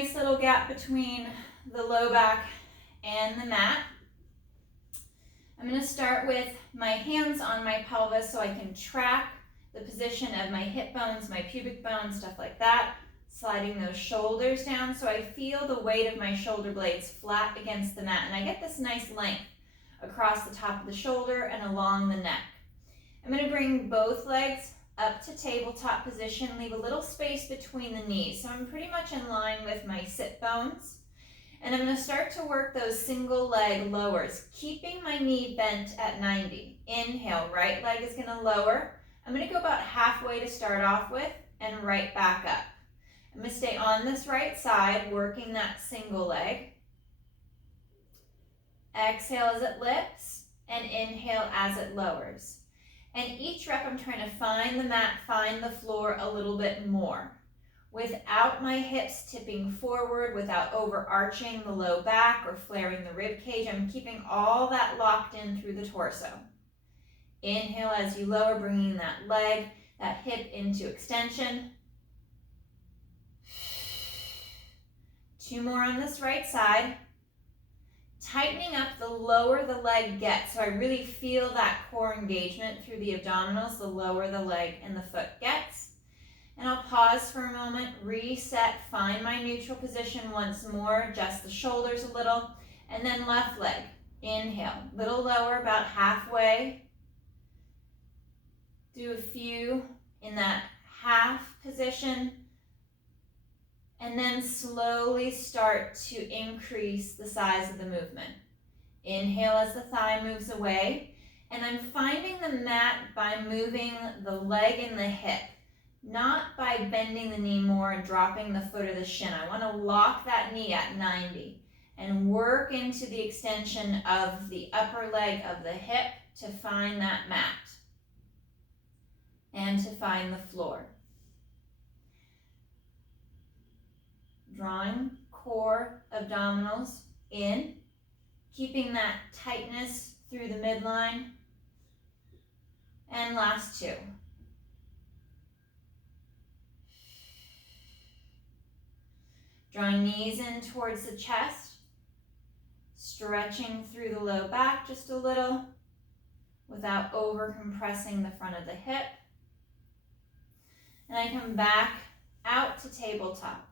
nice little gap between the low back and the mat. I'm going to start with my hands on my pelvis so I can track the position of my hip bones, my pubic bones, stuff like that. Sliding those shoulders down so I feel the weight of my shoulder blades flat against the mat, and I get this nice length across the top of the shoulder and along the neck. I'm going to bring both legs up to tabletop position, leave a little space between the knees. So I'm pretty much in line with my sit bones. And I'm going to start to work those single leg lowers, keeping my knee bent at 90. Inhale, right leg is going to lower. I'm going to go about halfway to start off with and right back up. I'm going to stay on this right side, working that single leg. Exhale as it lifts and inhale as it lowers. And each rep I'm trying to find the mat, find the floor a little bit more. Without my hips tipping forward, without overarching the low back or flaring the rib cage, I'm keeping all that locked in through the torso. Inhale as you lower, bringing that leg, that hip into extension. 2 more on this right side. Tightening up the lower the leg gets, so I really feel that core engagement through the abdominals, the lower the leg and the foot gets. And I'll pause for a moment, reset, find my neutral position once more, adjust the shoulders a little, and then left leg. Inhale, little lower, about halfway. Do a few in that half position. And then slowly start to increase the size of the movement. Inhale as the thigh moves away. And I'm finding the mat by moving the leg and the hip, not by bending the knee more and dropping the foot or the shin. I want to lock that knee at 90 and work into the extension of the upper leg of the hip to find that mat and to find the floor. Drawing core abdominals in, keeping that tightness through the midline. And last 2. Drawing knees in towards the chest, stretching through the low back just a little without over compressing the front of the hip. And I come back out to tabletop.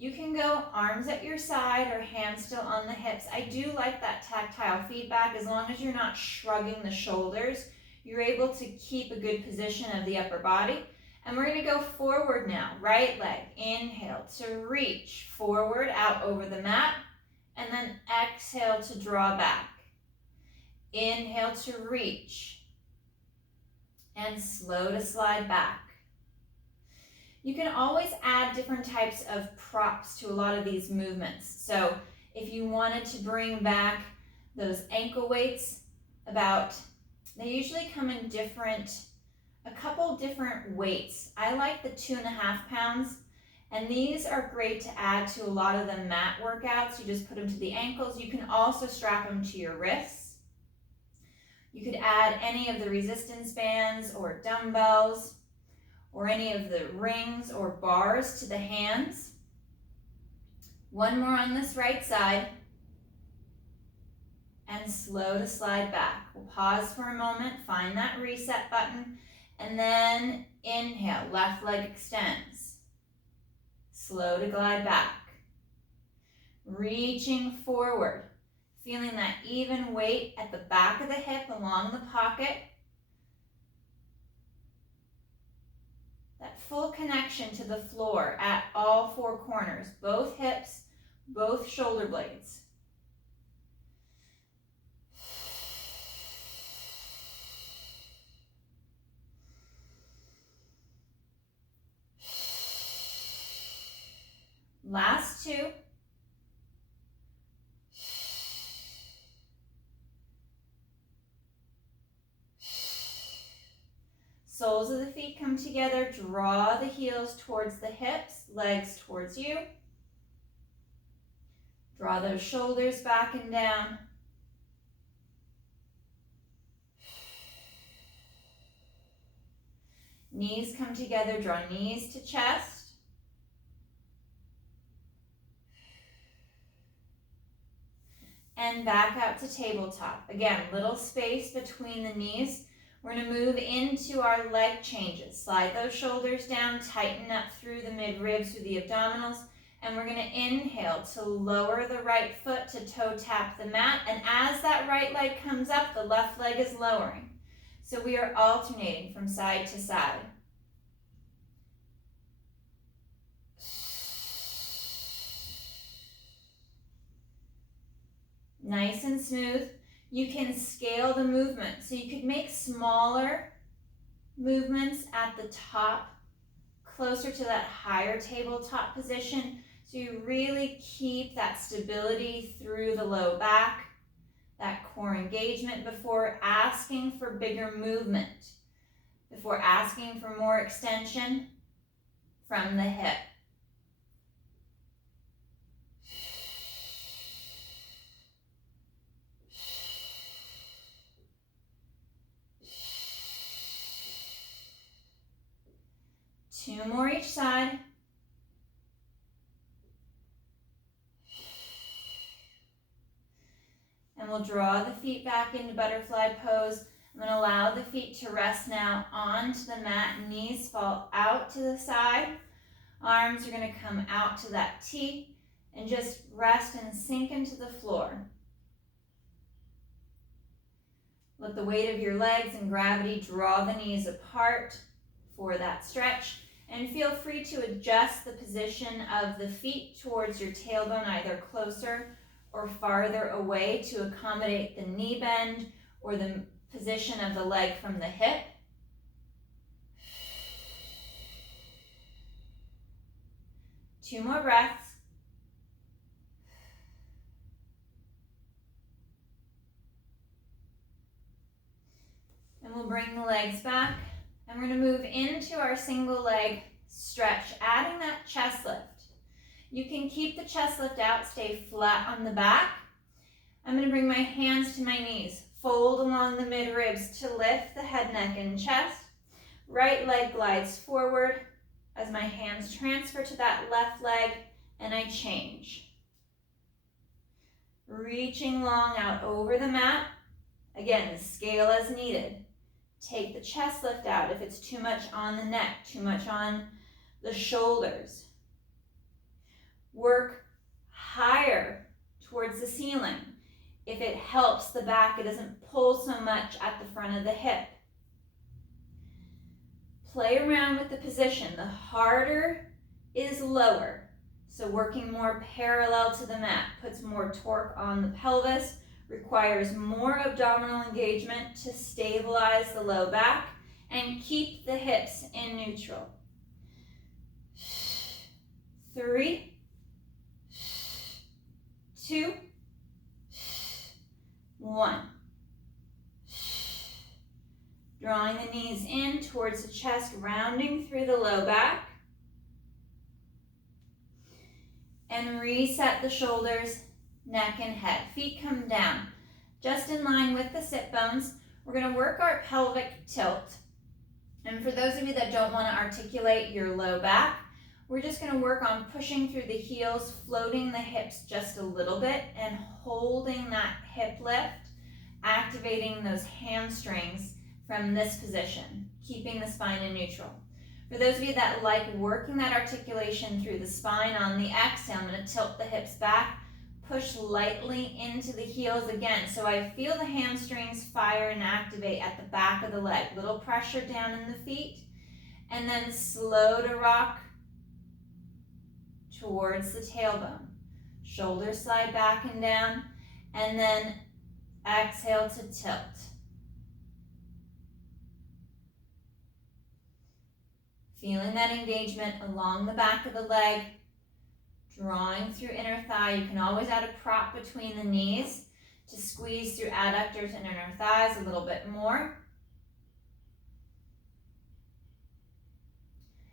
You can go arms at your side or hands still on the hips. I do like that tactile feedback. As long as you're not shrugging the shoulders, you're able to keep a good position of the upper body. And we're going to go forward now. Right leg, inhale to reach forward out over the mat, and then exhale to draw back. Inhale to reach, and slow to slide back. You can always add different types of props to a lot of these movements. So if you wanted to bring back those ankle weights, they usually come in a couple different weights. I like the 2.5 pounds, and these are great to add to a lot of the mat workouts. You just put them to the ankles. You can also strap them to your wrists. You could add any of the resistance bands or dumbbells, or any of the rings or bars to the hands. 1 more on this right side, and slow to slide back. We'll pause for a moment, find that reset button, and then inhale, left leg extends. Slow to glide back. Reaching forward, feeling that even weight at the back of the hip along the pocket. That full connection to the floor at all 4 corners, both hips, both shoulder blades. Last 2. Soles of the feet come together, draw the heels towards the hips, legs towards you. Draw those shoulders back and down. Knees come together, draw knees to chest. then back out to tabletop. Again, little space between the knees. We're going to move into our leg changes. Slide those shoulders down, tighten up through the mid-ribs, through the abdominals, and we're going to inhale to lower the right foot to toe tap the mat, and as that right leg comes up, the left leg is lowering. So we are alternating from side to side. Nice and smooth. You can scale the movement. So you could make smaller movements at the top, closer to that higher tabletop position. So you really keep that stability through the low back, that core engagement before asking for bigger movement, before asking for more extension from the hip. Two more each side. And we'll draw the feet back into butterfly pose. I'm going to allow the feet to rest now onto the mat. Knees fall out to the side. Arms are going to come out to that T and just rest and sink into the floor. Let the weight of your legs and gravity draw the knees apart for that stretch. And feel free to adjust the position of the feet towards your tailbone, either closer or farther away to accommodate the knee bend or the position of the leg from the hip. Two more breaths. And we'll bring the legs back. And we're going to move into our single leg stretch, adding that chest lift. You can keep the chest lift out, stay flat on the back. I'm going to bring my hands to my knees, fold along the mid-ribs to lift the head, neck, and chest. Right leg glides forward as my hands transfer to that left leg, and I change. Reaching long out over the mat. Again, scale as needed. Take the chest lift out if it's too much on the neck, too much on the shoulders. Work higher towards the ceiling. If it helps the back, it doesn't pull so much at the front of the hip. Play around with the position. The harder is lower. So working more parallel to the mat puts more torque on the pelvis, requires more abdominal engagement to stabilize the low back and keep the hips in neutral. 3, 2, 1. Drawing the knees in towards the chest, rounding through the low back. And reset the shoulders, neck, and head. Feet come down, just in line with the sit bones. We're going to work our pelvic tilt. And for those of you that don't want to articulate your low back, we're just going to work on pushing through the heels, floating the hips just a little bit, and holding that hip lift, activating those hamstrings from this position, keeping the spine in neutral. For those of you that like working that articulation through the spine, on the exhale, I'm going to tilt the hips back, push lightly into the heels again. So I feel the hamstrings fire and activate at the back of the leg. Little pressure down in the feet, and then slow to rock towards the tailbone. Shoulders slide back and down, and then exhale to tilt. Feeling that engagement along the back of the leg, drawing through inner thigh. You can always add a prop between the knees to squeeze through adductors and inner thighs a little bit more.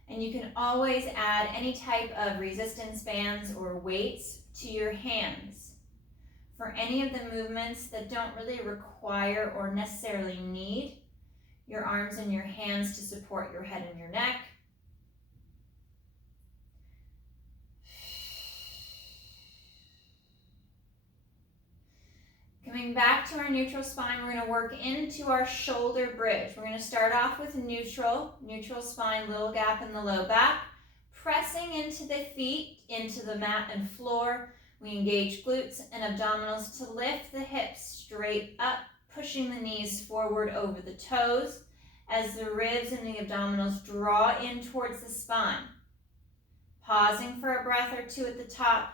And you can always add any type of resistance bands or weights to your hands for any of the movements that don't really require or necessarily need your arms and your hands to support your head and your neck. back to our neutral spine, we're gonna work into our shoulder bridge. We're gonna start off with neutral spine, little gap in the low back, pressing into the feet, into the mat and floor. We engage glutes and abdominals to lift the hips straight up, pushing the knees forward over the toes as the ribs and the abdominals draw in towards the spine. Pausing for a breath or two at the top,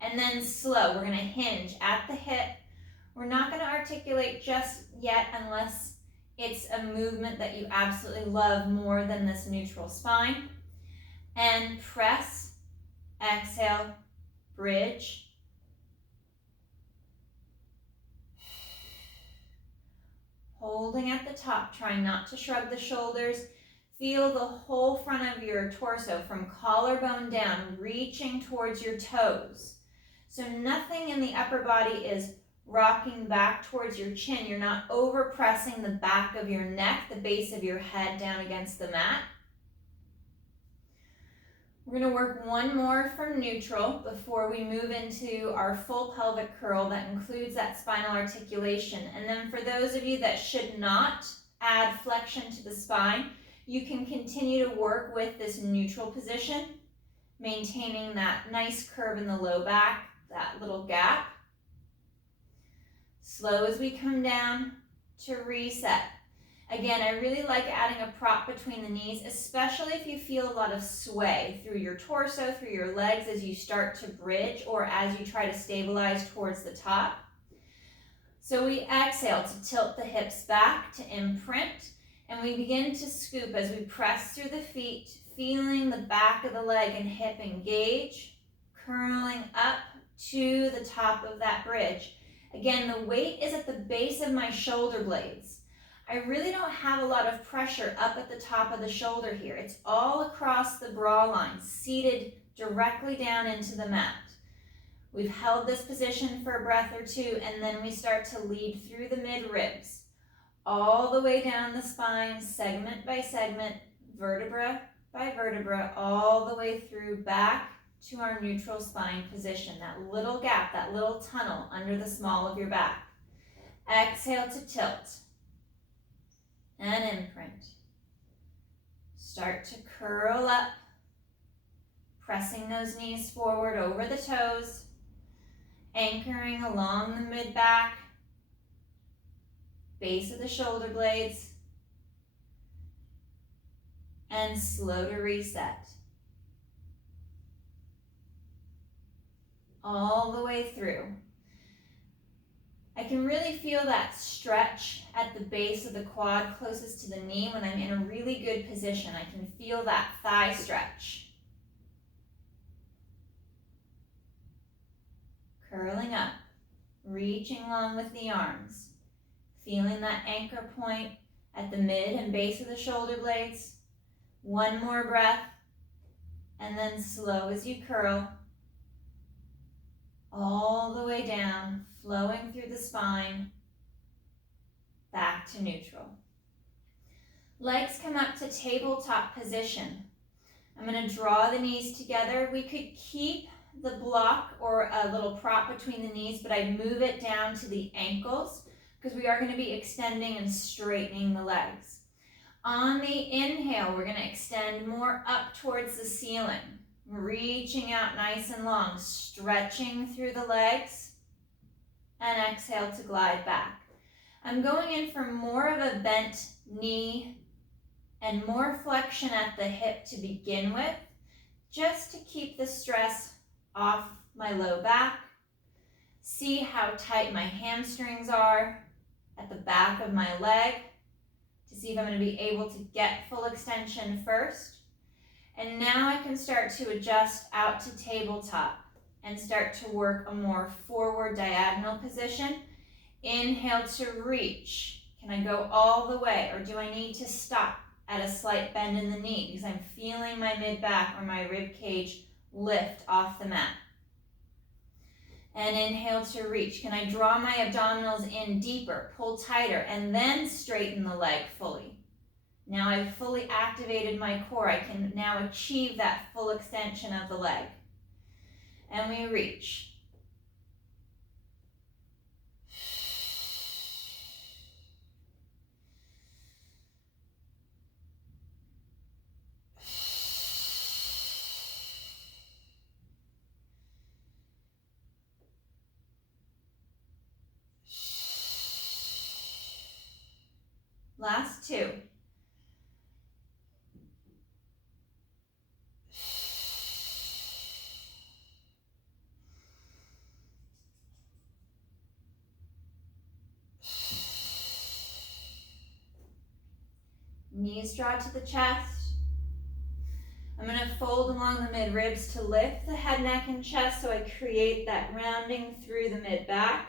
and then slow. We're gonna hinge at the hip. We're not gonna articulate just yet unless it's a movement that you absolutely love more than this neutral spine. And press, exhale, bridge. Holding at the top, trying not to shrug the shoulders. Feel the whole front of your torso from collarbone down, reaching towards your toes. So nothing in the upper body is rocking back towards your chin. You're not over pressing the back of your neck, the base of your head down against the mat. We're going to work one more from neutral before we move into our full pelvic curl that includes that spinal articulation. And then for those of you that should not add flexion to the spine, you can continue to work with this neutral position, maintaining that nice curve in the low back, that little gap. Slow as we come down to reset. Again, I really like adding a prop between the knees, especially if you feel a lot of sway through your torso, through your legs as you start to bridge or as you try to stabilize towards the top. So we exhale to tilt the hips back to imprint, and we begin to scoop as we press through the feet, feeling the back of the leg and hip engage, curling up to the top of that bridge. Again, the weight is at the base of my shoulder blades. I really don't have a lot of pressure up at the top of the shoulder here. It's all across the bra line, seated directly down into the mat. We've held this position for a breath or two, and then we start to lead through the mid-ribs, all the way down the spine, segment by segment, vertebra by vertebra, all the way through back to our neutral spine position, that little gap, that little tunnel under the small of your back. Exhale to tilt and imprint. Start to curl up, pressing those knees forward over the toes, anchoring along the mid-back, base of the shoulder blades, and slow to reset. All the way through. I can really feel that stretch at the base of the quad closest to the knee when I'm in a really good position. I can feel that thigh stretch. Curling up, reaching long with the arms, feeling that anchor point at the mid and base of the shoulder blades. One more breath, and then slow as you curl, all the way down, flowing through the spine, back to neutral. Legs come up to tabletop position. I'm going to draw the knees together. We could keep the block or a little prop between the knees, but I'd move it down to the ankles because we are going to be extending and straightening the legs. On the inhale, we're going to extend more up towards the ceiling, reaching out nice and long, stretching through the legs, and exhale to glide back. I'm going in for more of a bent knee and more flexion at the hip to begin with, just to keep the stress off my low back. See how tight my hamstrings are at the back of my leg to see if I'm going to be able to get full extension first. And now I can start to adjust out to tabletop and start to work a more forward diagonal position. Inhale to reach. Can I go all the way, or do I need to stop at a slight bend in the knee because I'm feeling my mid-back or my rib cage lift off the mat? And inhale to reach. Can I draw my abdominals in deeper, pull tighter, and then straighten the leg fully? Now I've fully activated my core. I can now achieve that full extension of the leg. And we reach. Last two. Knees draw to the chest. I'm going to fold along the mid-ribs to lift the head, neck, and chest so I create that rounding through the mid-back.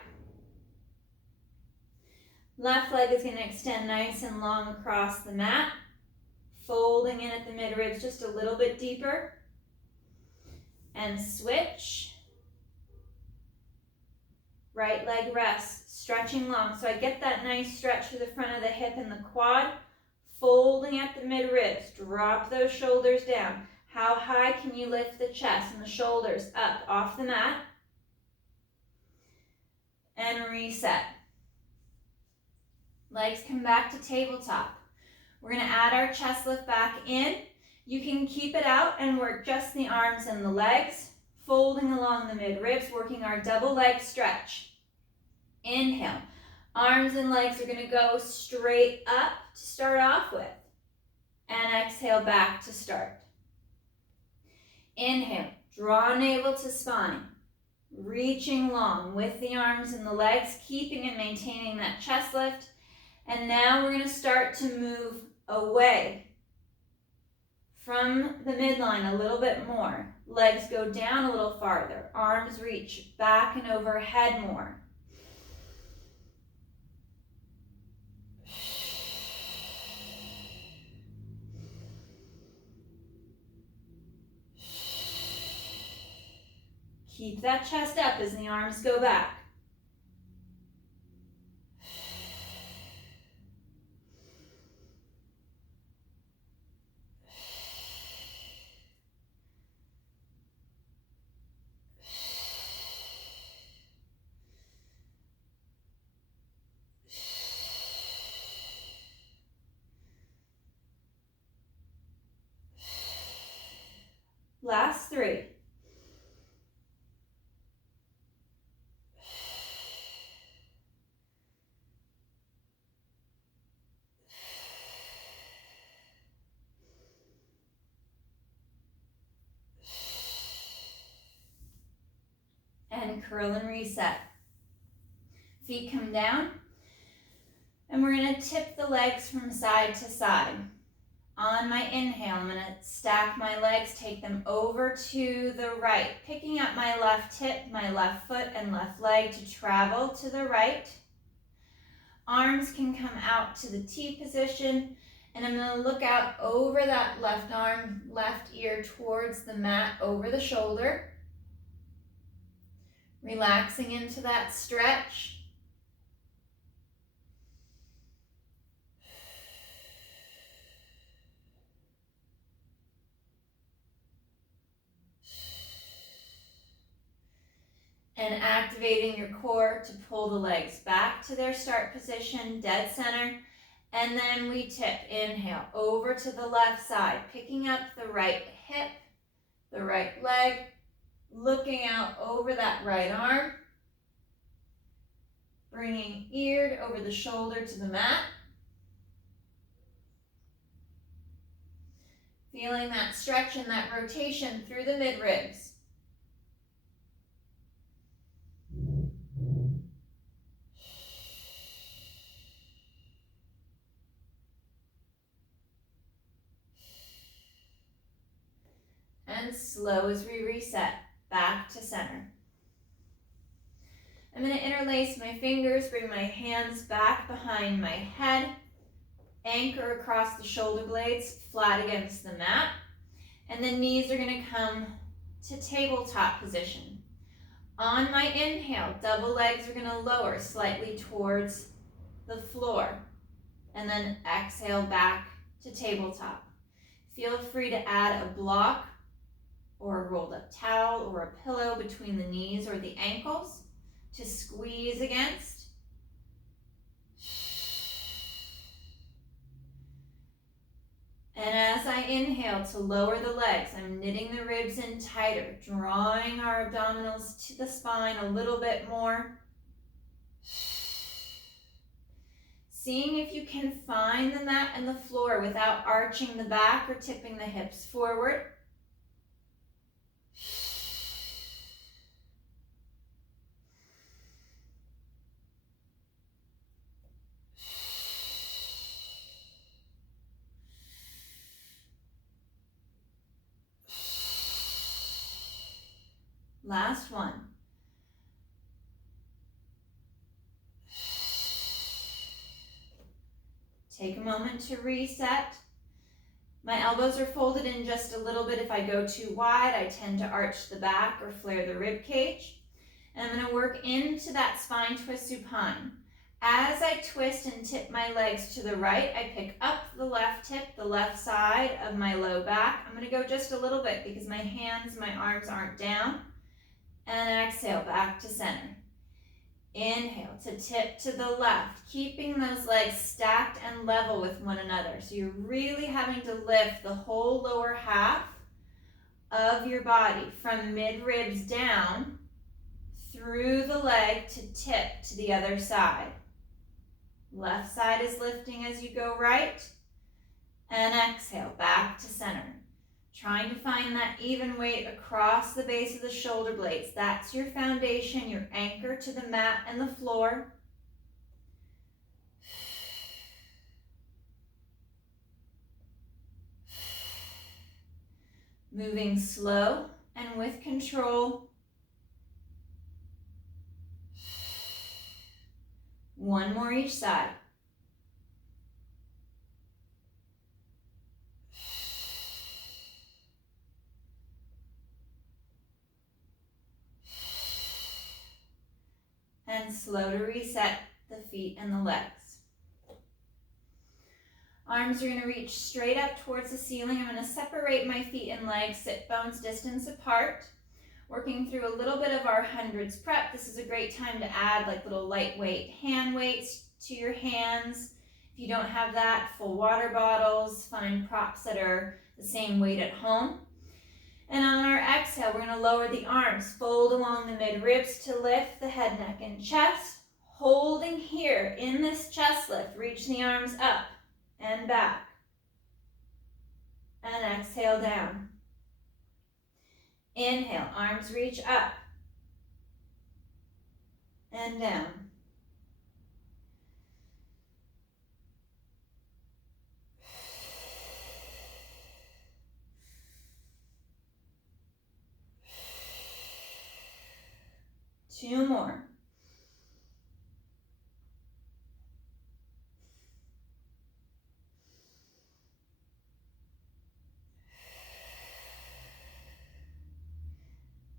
Left leg is going to extend nice and long across the mat, folding in at the mid-ribs just a little bit deeper. And switch. Right leg rests, stretching long. So I get that nice stretch through the front of the hip and the quad, folding at the mid-ribs. Drop those shoulders down. How high can you lift the chest and the shoulders up off the mat? And reset. Legs come back to tabletop. We're going to add our chest lift back in. You can keep it out and work just the arms and the legs, folding along the mid-ribs, working our double leg stretch. Inhale. Arms and legs are going to go straight up to start off with. And exhale back to start. Inhale. Draw navel to spine. Reaching long with the arms and the legs, keeping and maintaining that chest lift. And now we're going to start to move away from the midline a little bit more. Legs go down a little farther. Arms reach back and overhead more. Keep that chest up as the arms go back. Last three. And curl and reset. Feet come down. And we're going to tip the legs from side to side. On my inhale, I'm going to stack my legs, take them over to the right, picking up my left hip, my left foot, and left leg to travel to the right. Arms can come out to the T position, and I'm going to look out over that left arm, left ear towards the mat, over the shoulder. Relaxing into that stretch. And activating your core to pull the legs back to their start position, dead center. And then we tip, inhale, over to the left side, picking up the right hip, the right leg, looking out over that right arm, bringing ear over the shoulder to the mat. Feeling that stretch and that rotation through the mid-ribs. And slow as we reset, back to center. I'm going to interlace my fingers, bring my hands back behind my head, anchor across the shoulder blades, flat against the mat, and the knees are going to come to tabletop position. On my inhale, double legs are going to lower slightly towards the floor, and then exhale back to tabletop. Feel free to add a block or a rolled up towel or a pillow between the knees or the ankles to squeeze against. And as I inhale to lower the legs, I'm knitting the ribs in tighter, drawing our abdominals to the spine a little bit more. Seeing if you can find the mat and the floor without arching the back or tipping the hips forward. Last one. Take a moment to reset. My elbows are folded in just a little bit. If I go too wide, I tend to arch the back or flare the rib cage. And I'm going to work into that spine twist supine. As I twist and tip my legs to the right, I pick up the left hip, the left side of my low back. I'm going to go just a little bit because my hands, my arms aren't down. And exhale back to center. Inhale to tip to the left, keeping those legs stacked and level with one another. So you're really having to lift the whole lower half of your body from mid-ribs down through the leg to tip to the other side. Left side is lifting as you go right. And exhale back to center. Trying to find that even weight across the base of the shoulder blades. That's your foundation, your anchor to the mat and the floor. Moving slow and with control. One more each side. And slow to reset the feet and the legs. Arms are going to reach straight up towards the ceiling. I'm going to separate my feet and legs, sit bones distance apart. Working through a little bit of our hundreds prep. This is a great time to add like little lightweight hand weights to your hands. If you don't have that, full water bottles, find props that are the same weight at home. And on our exhale, we're going to lower the arms, fold along the mid-ribs to lift the head, neck, and chest. Holding here in this chest lift, reach the arms up and back. And exhale down. Inhale, arms reach up and down. Two more.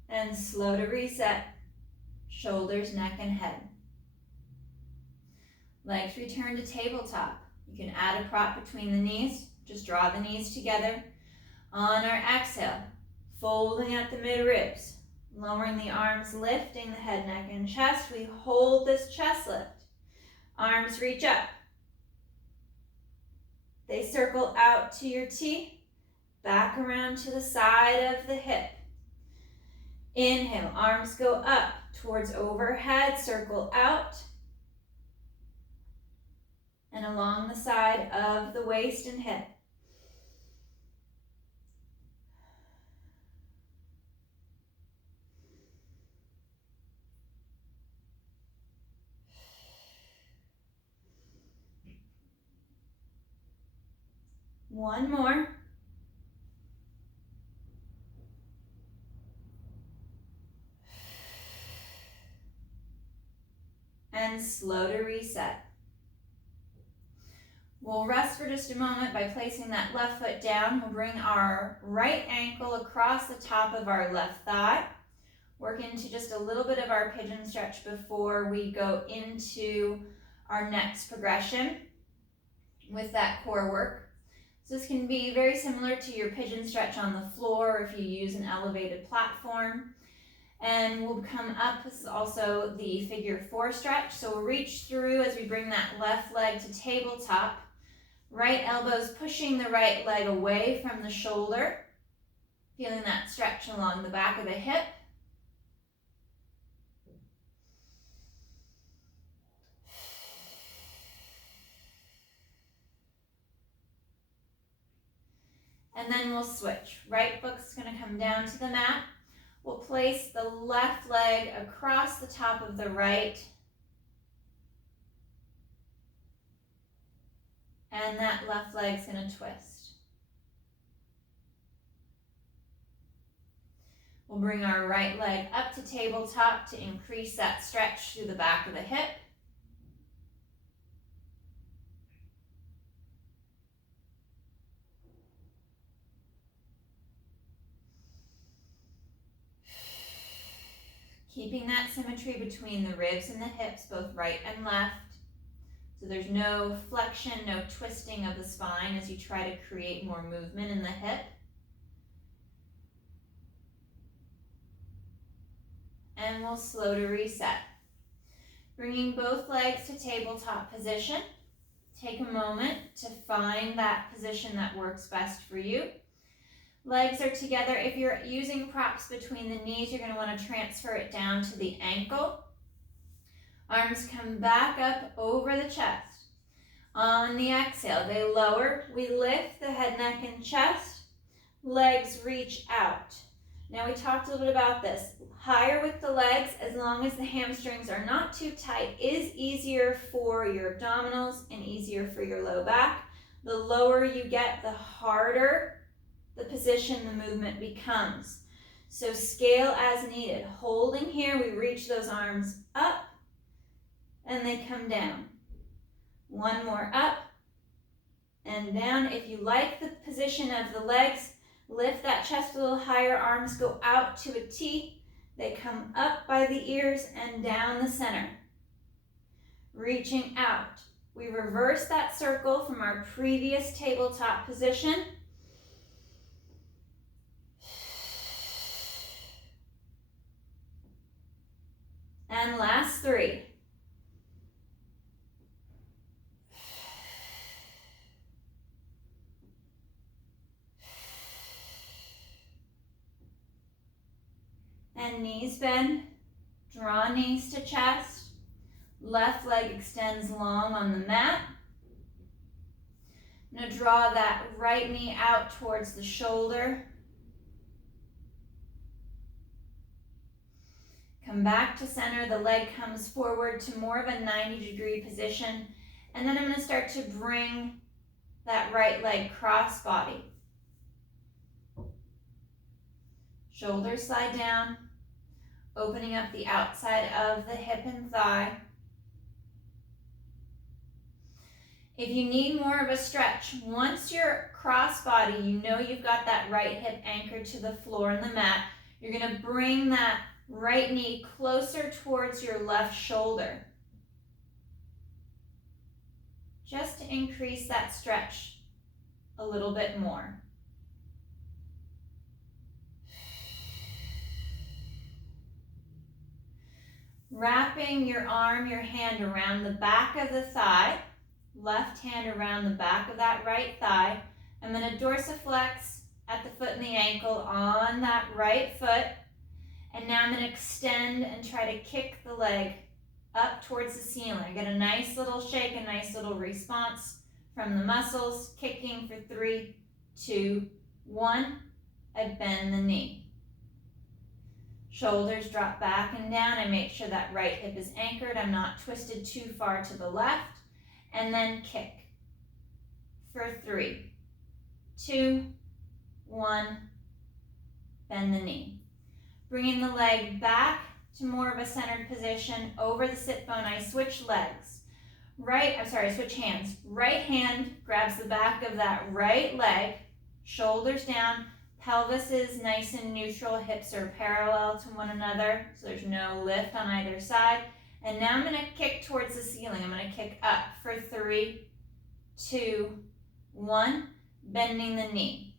And slow to reset. Shoulders, neck, and head. Legs return to tabletop. You can add a prop between the knees. Just draw the knees together. On our exhale, folding at the mid-ribs. Lowering the arms, lifting the head, neck, and chest. We hold this chest lift. Arms reach up. They circle out to your T. Back around to the side of the hip. Inhale, arms go up towards overhead, circle out. And along the side of the waist and hip. One more. And slow to reset. We'll rest for just a moment by placing that left foot down. We'll bring our right ankle across the top of our left thigh. Work into just a little bit of our pigeon stretch before we go into our next progression with that core work. So this can be very similar to your pigeon stretch on the floor if you use an elevated platform. And we'll come up, this is also the figure 4 stretch. So we'll reach through as we bring that left leg to tabletop. Right elbows pushing the right leg away from the shoulder. Feeling that stretch along the back of the hip. And then we'll switch. Right foot's gonna come down to the mat. We'll place the left leg across the top of the right. And that left leg's gonna twist. We'll bring our right leg up to tabletop to increase that stretch through the back of the hip. Keeping that symmetry between the ribs and the hips, both right and left. So there's no flexion, no twisting of the spine as you try to create more movement in the hip. And we'll slow to reset. Bringing both legs to tabletop position. Take a moment to find that position that works best for you. Legs are together. If you're using props between the knees, you're going to want to transfer it down to the ankle. Arms come back up over the chest. On the exhale, they lower. We lift the head, neck, and chest. Legs reach out. Now we talked a little bit about this. Higher with the legs, as long as the hamstrings are not too tight, is easier for your abdominals and easier for your low back. The lower you get, the harder the position, the movement becomes. So scale as needed. Holding here, we reach those arms up and they come down. One more up and down. If you like the position of the legs, lift that chest a little higher. Arms go out to a T. They come up by the ears and down the center. Reaching out. We reverse that circle from our previous tabletop position. And last 3. And knees bend, draw knees to chest. Left leg extends long on the mat. I'm going to draw that right knee out towards the shoulder. Come back to center, the leg comes forward to more of a 90-degree position. And then I'm going to start to bring that right leg cross-body. Shoulders slide down, opening up the outside of the hip and thigh. If you need more of a stretch, once you're cross-body, you know you've got that right hip anchored to the floor and the mat. You're going to bring that right knee closer towards your left shoulder. Just to increase that stretch a little bit more. Wrapping your arm, your hand around the back of the thigh. Left hand around the back of that right thigh. I'm going to dorsiflex at the foot and the ankle on that right foot. And now I'm going to extend and try to kick the leg up towards the ceiling. I get a nice little shake, a nice little response from the muscles. Kicking for 3, 2, 1. I bend the knee. Shoulders drop back and down. I make sure that right hip is anchored. I'm not twisted too far to the left. And then kick for 3, 2, 1. Bend the knee. Bringing the leg back to more of a centered position over the sit bone. I switch legs. Switch hands. Right hand grabs the back of that right leg, shoulders down, pelvis is nice and neutral, hips are parallel to one another, so there's no lift on either side. And now I'm going to kick towards the ceiling. I'm going to kick up for 3, 2, 1, bending the knee.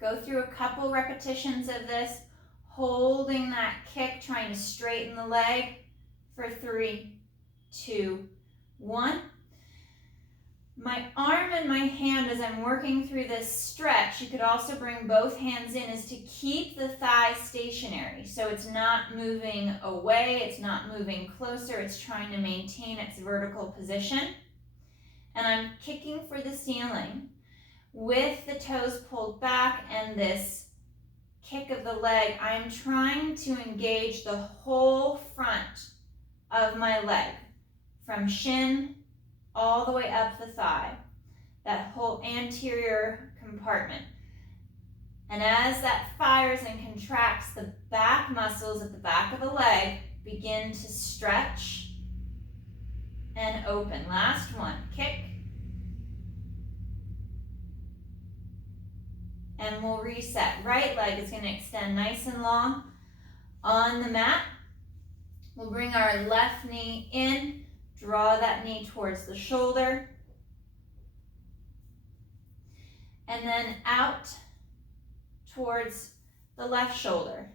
Go through a couple repetitions of this, holding that kick, trying to straighten the leg for 3, 2, 1. My arm and my hand, as I'm working through this stretch, you could also bring both hands in, is to keep the thigh stationary. So it's not moving away, it's not moving closer, it's trying to maintain its vertical position. And I'm kicking for the ceiling. with the toes pulled back and this kick of the leg, I'm trying to engage the whole front of my leg, from shin all the way up the thigh, that whole anterior compartment. And as that fires and contracts, the back muscles at the back of the leg begin to stretch and open. Last one, kick. And we'll reset. Right leg is going to extend nice and long on the mat. We'll bring our left knee in, draw that knee towards the shoulder, and then out towards the left shoulder.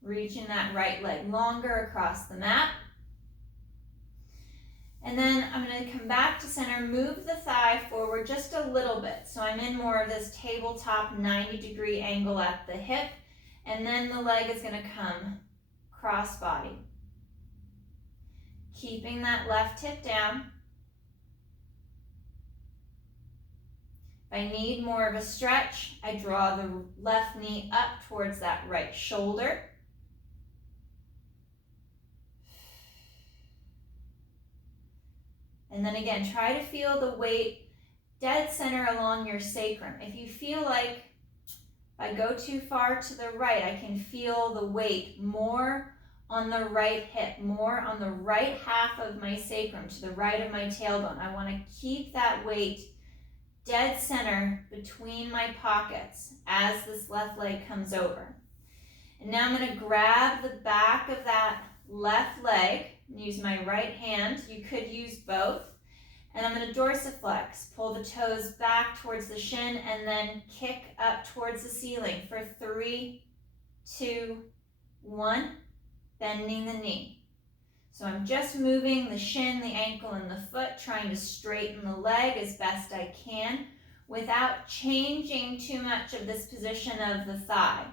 Reaching that right leg longer across the mat. And then I'm going to come back to center, move the thigh forward just a little bit. So I'm in more of this tabletop 90-degree angle at the hip. And then the leg is going to come cross-body. Keeping that left hip down. If I need more of a stretch, I draw the left knee up towards that right shoulder. And then again, try to feel the weight dead center along your sacrum. If you feel like if I go too far to the right, I can feel the weight more on the right hip, more on the right half of my sacrum, to the right of my tailbone. I want to keep that weight dead center between my pockets as this left leg comes over. And now I'm going to grab the back of that left leg and use my right hand. You could use both. And I'm going to dorsiflex, pull the toes back towards the shin, and then kick up towards the ceiling for 3, 2, 1, bending the knee. So I'm just moving the shin, the ankle, and the foot, trying to straighten the leg as best I can without changing too much of this position of the thigh.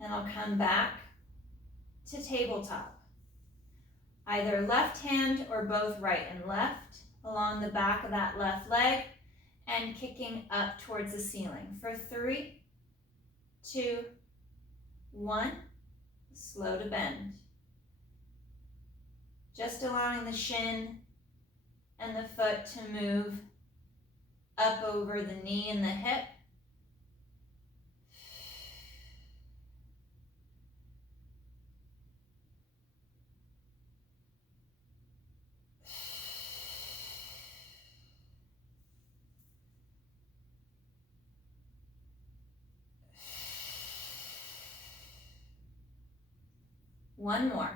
And I'll come back to tabletop. Either left hand or both right and left along the back of that left leg and kicking up towards the ceiling for 3, 2, 1, slow to bend. Just allowing the shin and the foot to move up over the knee and the hip. One more.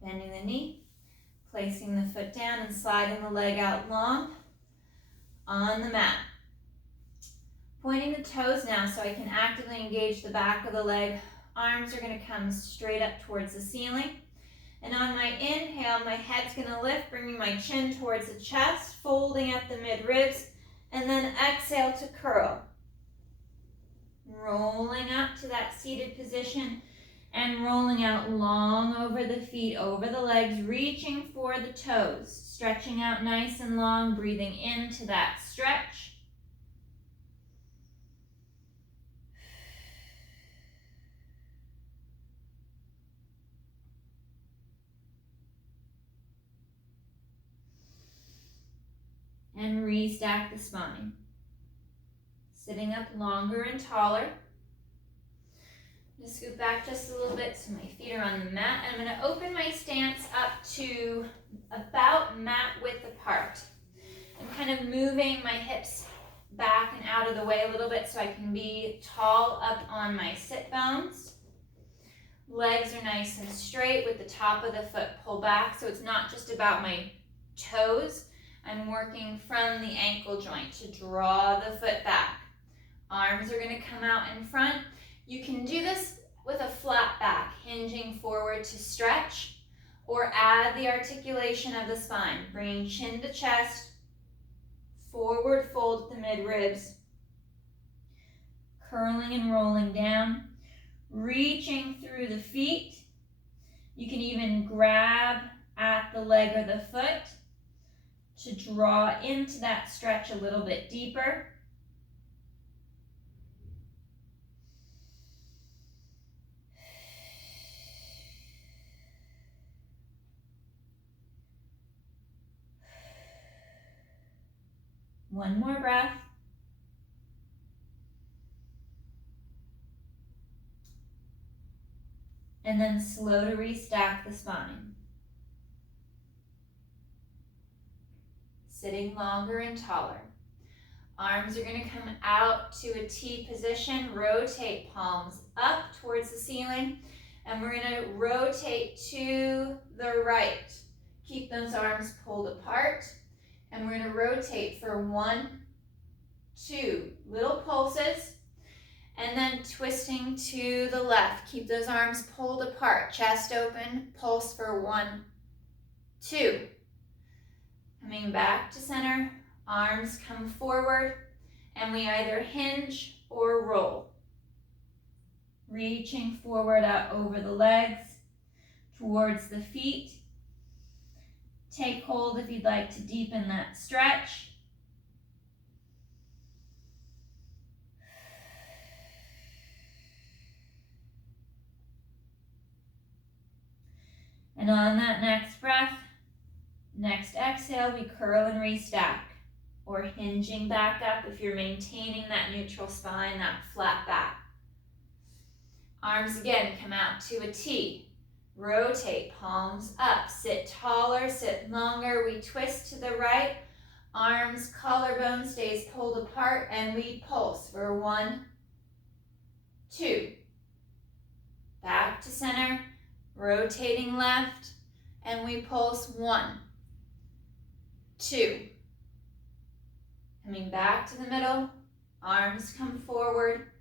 Bending the knee, placing the foot down and sliding the leg out long on the mat. Pointing the toes now so I can actively engage the back of the leg. Arms are going to come straight up towards the ceiling. And on my inhale, my head's going to lift, bringing my chin towards the chest, folding up the mid-ribs, and then exhale to curl. Rolling up to that seated position and rolling out long over the feet, over the legs, reaching for the toes, stretching out nice and long, breathing into that stretch. And restack the spine. Sitting up longer and taller. Just scoot back just a little bit so my feet are on the mat. And I'm going to open my stance up to about mat width apart. I'm kind of moving my hips back and out of the way a little bit so I can be tall up on my sit bones. Legs are nice and straight with the top of the foot pulled back, so it's not just about my toes. I'm working from the ankle joint to draw the foot back. Arms are going to come out in front. You can do this with a flat back, hinging forward to stretch. or add the articulation of the spine, bringing chin to chest, forward fold at the mid-ribs, curling and rolling down, reaching through the feet. You can even grab at the leg or the foot to draw into that stretch a little bit deeper. One more breath. And then slow to restack the spine. Sitting longer and taller. Arms are going to come out to a T position. Rotate palms up towards the ceiling. And we're going to rotate to the right. Keep those arms pulled apart. And we're going to rotate for 1, 2 little pulses. And then twisting to the left. Keep those arms pulled apart. Chest open. Pulse for 1, 2. Coming back to center. Arms come forward. And we either hinge or roll. Reaching forward out over the legs. Towards the feet. Take hold if you'd like to deepen that stretch. And on that next breath, next exhale, we curl and restack, or hinging back up if you're maintaining that neutral spine, that flat back. Arms again come out to a T. Rotate, palms up, sit taller, sit longer. We twist to the right. Arms, collarbone stays pulled apart, and we pulse for 1, 2. Back to center, rotating left, and we pulse 1, 2. Coming back to the middle, arms come forward,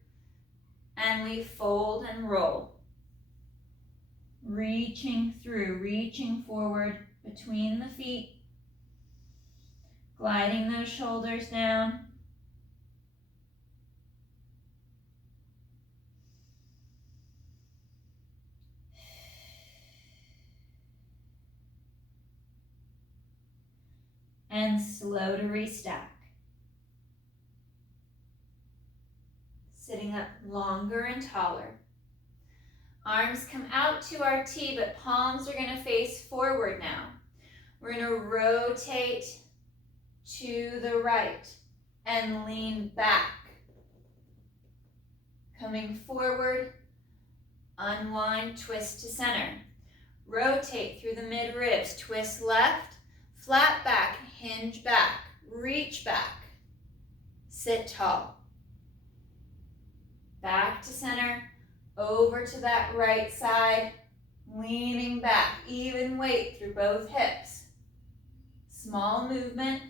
and we fold and roll. Reaching through, reaching forward between the feet, gliding those shoulders down. And slow to restack. Sitting up longer and taller. Arms come out to our T, but palms are going to face forward now. We're going to rotate to the right and lean back. Coming forward, unwind, twist to center. Rotate through the mid-ribs, twist left, flat back, hinge back, reach back. Sit tall. Back to center. Over to that right side, leaning back, even weight through both hips. Small movement.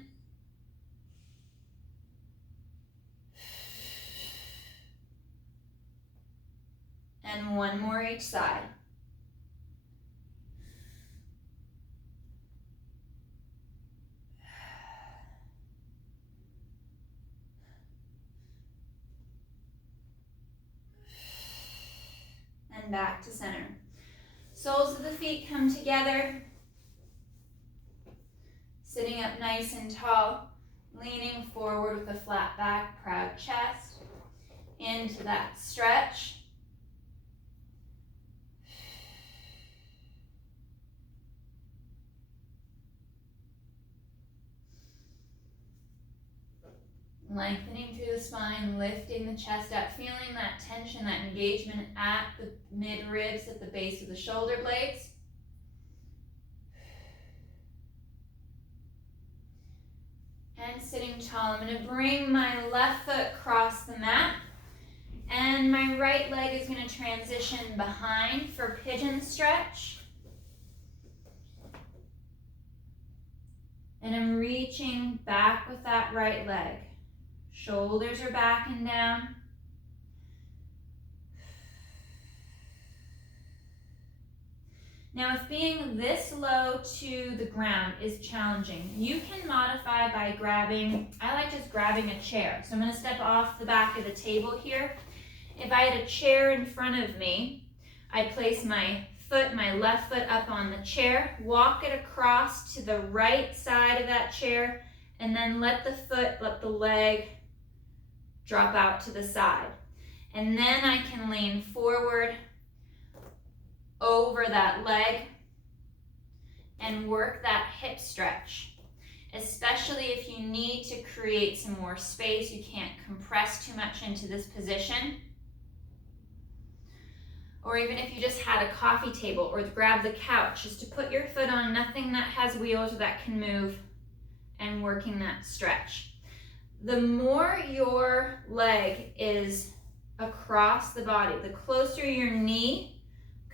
And one more each side. And back to center. Soles of the feet come together. Sitting up nice and tall. Leaning forward with a flat back, proud chest. Into that stretch. Lengthening through the spine, lifting the chest up, feeling that tension, that engagement at the mid-ribs, at the base of the shoulder blades. And sitting tall, I'm going to bring my left foot across the mat, and my right leg is going to transition behind for pigeon stretch. And I'm reaching back with that right leg. Shoulders are back and down. Now, if being this low to the ground is challenging, you can modify by I like just grabbing a chair. So I'm gonna step off the back of the table here. If I had a chair in front of me, I'd place my left foot up on the chair, walk it across to the right side of that chair, and then let the leg drop out to the side. And then I can lean forward over that leg and work that hip stretch, especially if you need to create some more space. You can't compress too much into this position. Or even if you just had a coffee table or grab the couch, just to put your foot on nothing that has wheels or that can move and working that stretch. The more your leg is across the body, the closer your knee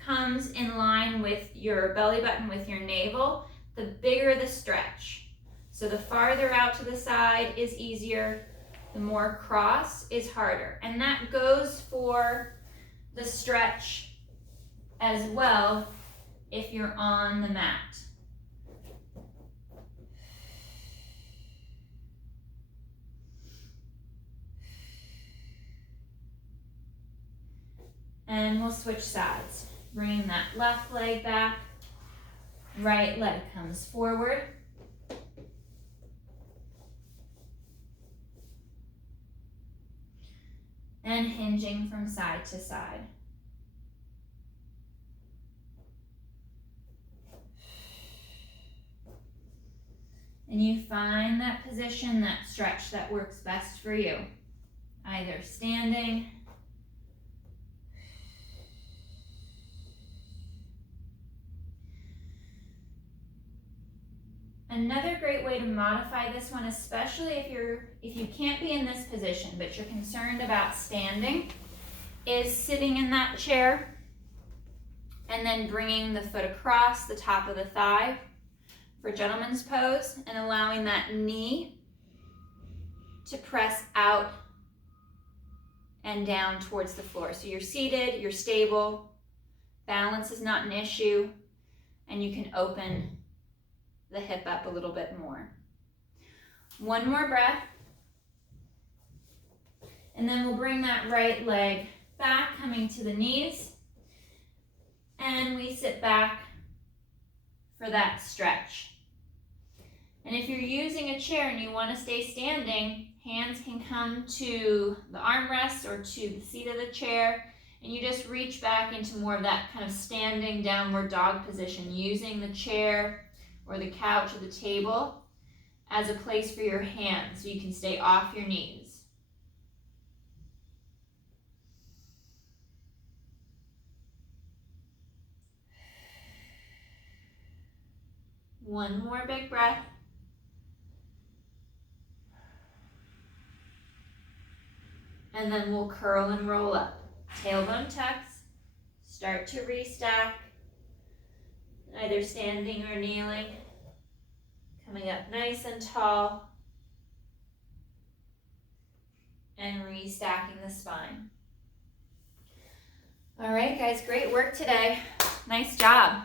comes in line with your belly button, with your navel, the bigger the stretch. So the farther out to the side is easier, the more cross is harder. And that goes for the stretch as well if you're on the mat. And we'll switch sides. Bringing that left leg back, right leg comes forward. And hinging from side to side. And you find that position, that stretch that works best for you. Either standing, another great way to modify this one, especially if you can't be in this position, but you're concerned about standing, is sitting in that chair and then bringing the foot across the top of the thigh for gentleman's pose and allowing that knee to press out and down towards the floor. So you're seated, you're stable, balance is not an issue, and you can open the hip up a little bit more. One more breath. And then we'll bring that right leg back, coming to the knees. And we sit back for that stretch. And if you're using a chair and you want to stay standing, hands can come to the armrest or to the seat of the chair, and you just reach back into more of that kind of standing downward dog position, using the chair or the couch or the table as a place for your hands so you can stay off your knees. One more big breath. And then we'll curl and roll up. Tailbone tucks, start to restack, either standing or kneeling, coming up nice and tall, and restacking the spine. All right, guys, great work today. Nice job.